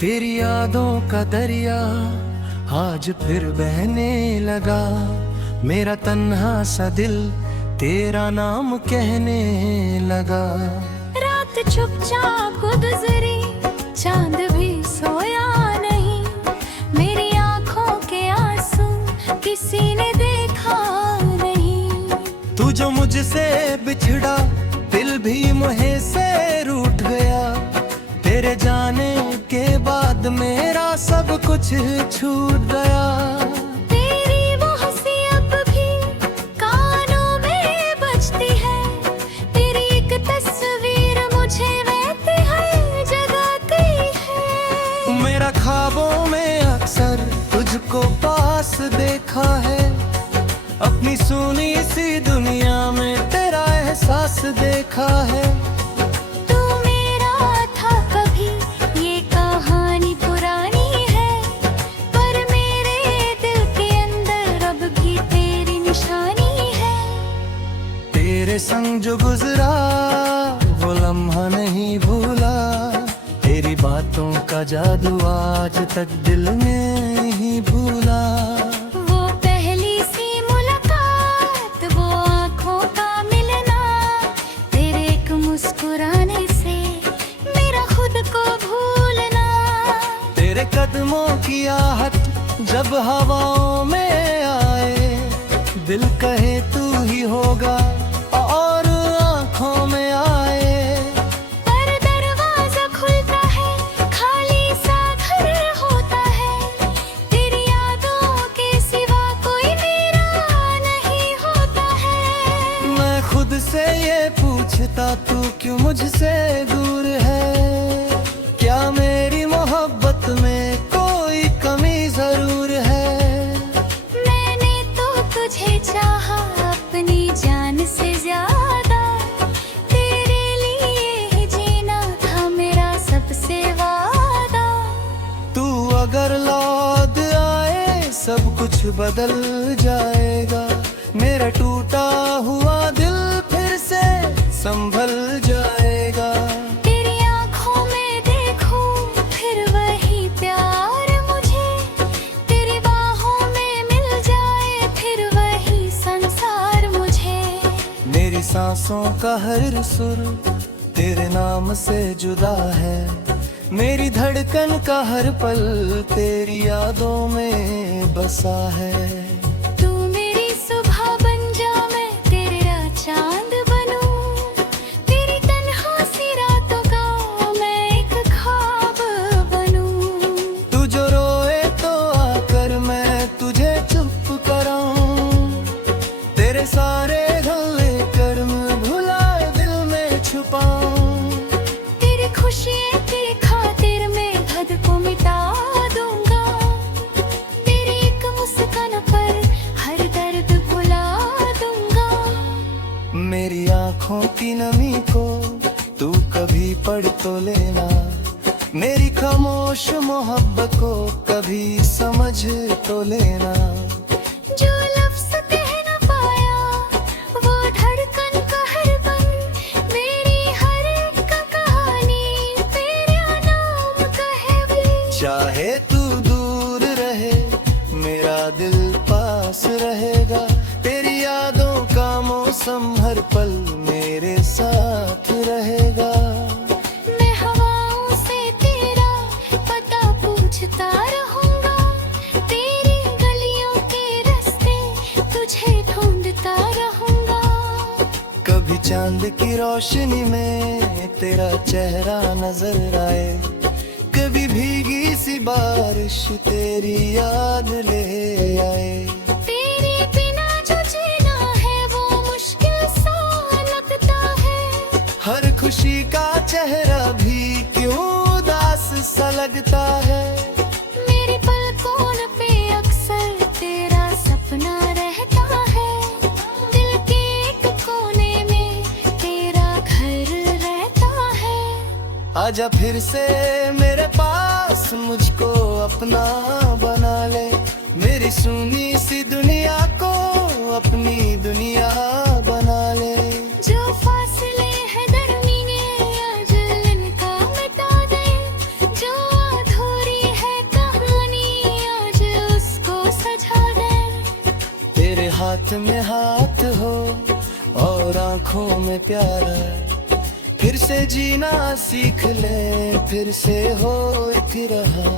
तेरी यादों का दरिया आज फिर बहने लगा। मेरा तन्हा सा दिल तेरा नाम कहने लगा। रात चुपचाप गुजरी, चांद भी सोया नहीं। मेरी आंखों के आंसू किसी ने देखा नहीं। तू जो मुझसे बिछड़ा, दिल भी मुझे से रूठ गया। तेरे जाने के बाद मेरा सब कुछ छूट गया। तेरी वो हंसी अब भी कानों में बजती है। तेरी एक तस्वीर मुझे वैसे है जगाती है। मेरा ख्वाबों में अक्सर तुझको पास देखा है। अपनी सुनी सी दुनिया में तेरा एहसास देखा है। तू मेरा था कभी, ये कहानी पुरानी है। पर मेरे दिल के अंदर अब भी तेरी निशानी है। तेरे संग जो गुजरा वो लम्हा नहीं भूला। तेरी बातों का जादू आज तक दिल में नहीं भूला। वो पहली सी मुलाकात, वो आँखों का मिलना। तेरे एक मुस्कुराने से मेरा खुद को भूलना। तेरे कदमों की आहट जब हवाओं में आए, दिल कहे तू ही होगा और आँखों में आए। पर दरवाजा खुलता है, खाली सा घर होता है। तेरी यादों के सिवा कोई मेरा नहीं होता है। मैं खुद से ये पूछता, तू क्यों मुझसे दूर है? क्या मेरी मोहब्बत में कोई कमी जरूर है? मैंने तो तुझे चाहा अपनी जान से ज्यादा। तेरे लिए ही जीना था मेरा सबसे वादा। तू अगर लौट आए सब कुछ बदल जाएगा। मेरा टूटा हुआ दिल फिर से संभल जाएगा। तेरी आँखों में देखूं फिर वही प्यार मुझे। तेरी बाहों में मिल जाए फिर वही संसार मुझे। मेरी सांसों का हर सुर तेरे नाम से जुदा है। मेरी धड़कन का हर पल तेरी यादों में बसा है। तू मेरी सुबह बन जा, मैं तेरा चांद बनूं। तेरी तन्हा सी रातों का मैं एक ख्वाब बनूं। तू जो रोए तो आकर मैं तुझे चुप कराऊं। तेरे सारे गम लेकर मैं भुलाए दिल में छुपाऊं। तेरी खुशी की खातिर मैं हद को मिटा दूंगा। तेरी एक मुस्कान पर हर दर्द भुला दूंगा। मेरी आँखों की नमी को तू कभी पढ़ तो लेना। मेरी खामोश मोहब्बत को कभी समझ तो लेना। जो लफ्ज़ कह न पाया वो धड़कन का हर बन। मेरी हर एक कहानी तेरा नाम कहे भी। चाहे तू दूर रहे मेरा दिल पास रहेगा। तेरी यादों का मौसम हर पल मेरे साथ रहेगा। मैं हवाओं से तेरा पता पूछता रहूंगा। तेरी गलियों के रास्ते तुझे ढूंढता रहूंगा। कभी चांद की रोशनी में तेरा चेहरा नजर आए। कभी भीगी सी बारिश तेरी याद ले आए। तेरे बिना जो जीना है वो मुश्किल सा लगता है। हर खुशी का चेहरा भी क्यों उदास सा लगता है। मेरी पलकों पे अक्सर तेरा सपना रहता है। दिल के एक कोने में तेरा घर रहता है। आजा फिर से मेरे पास, मुझको अपना बना ले। मेरी सुनी सी दुनिया को अपनी दुनिया बना ले। जो फासले हैं दरमियान या जलन का मिटा दे। जो अधूरा हाथ में हाथ हो और आंखों में प्यार, फिर से जीना सीख ले, फिर से हो एक रहा।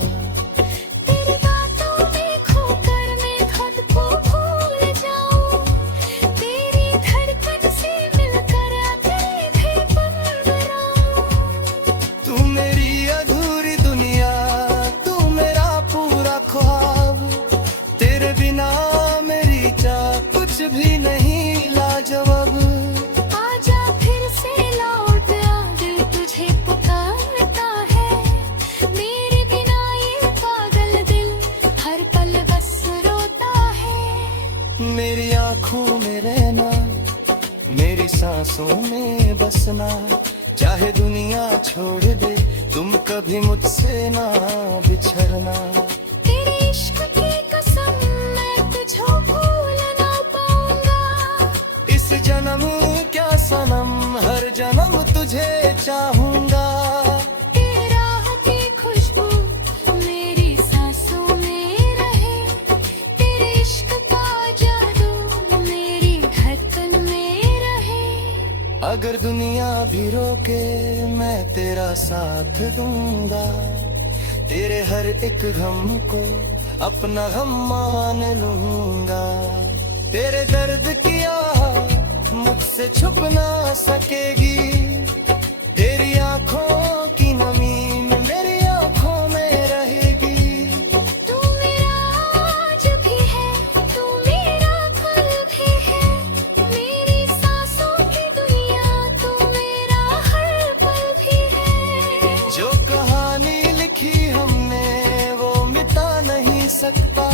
तेरी बातों में खोकर मैं खुद को भूल जाऊं, तेरी धड़कन से मिलकर तेरे बन बनाऊं। तू मेरी अधूरी दुनिया, तू मेरा पूरा ख्वाब, तेरे बिना मेरी चाह कुछ भी नहीं लाजवाब। आजा फिर से लौट आ, दिल तुझे पुकारता है, मेरे बिना ये पागल दिल हर पल बस रोता है। मेरी आंखों में रहना, मेरी सांसों में बसना, चाहे दुनिया छोड़ दे तुम कभी मुझसे ना बिछड़ना। तेरे इश्क की कसम मैं तुझको भूल ना पाऊंगा, इस जन्म क्या सनम हर जन्म तुझे चाहूंगा। तेरा की खुशबू मेरी सांसों में रहे, तेरे इश्क का जादू मेरी धड़कन में रहे। अगर दुनिया भी रोके मैं तेरा साथ दूंगा, तेरे हर एक गम को अपना गम मान लूंगा। तेरे दर्द की आह मुझसे छुप ना सकेगी, तेरी आंखों की नमी में मेरी आंखों में रहेगी। तू मेरा आज भी है, तू मेरा कल भी है, मेरी सांसों की दुनिया तू मेरा हर पल भी है। जो कहानी लिखी हमने वो मिटा नहीं सकता,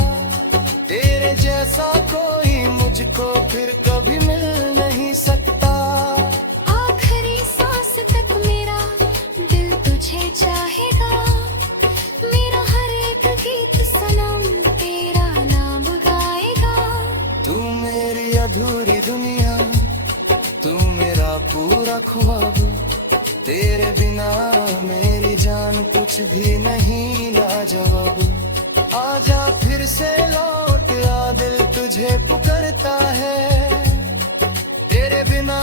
तेरे जैसा कोई मुझको फिर कभी मिल नहीं सकता। आखिरी सांस तक मेरा दिल तुझे चाहेगा, मेरा हर एक गीत सनम तेरा नाम गाएगा। तू मेरी अधूरी दुनिया, तू मेरा पूरा ख्वाब, तेरे बिना मेरी जान कुछ भी नहीं लाजवाब। आजा फिर से लौट आ, दिल तुझे पुकारता है, तेरे बिना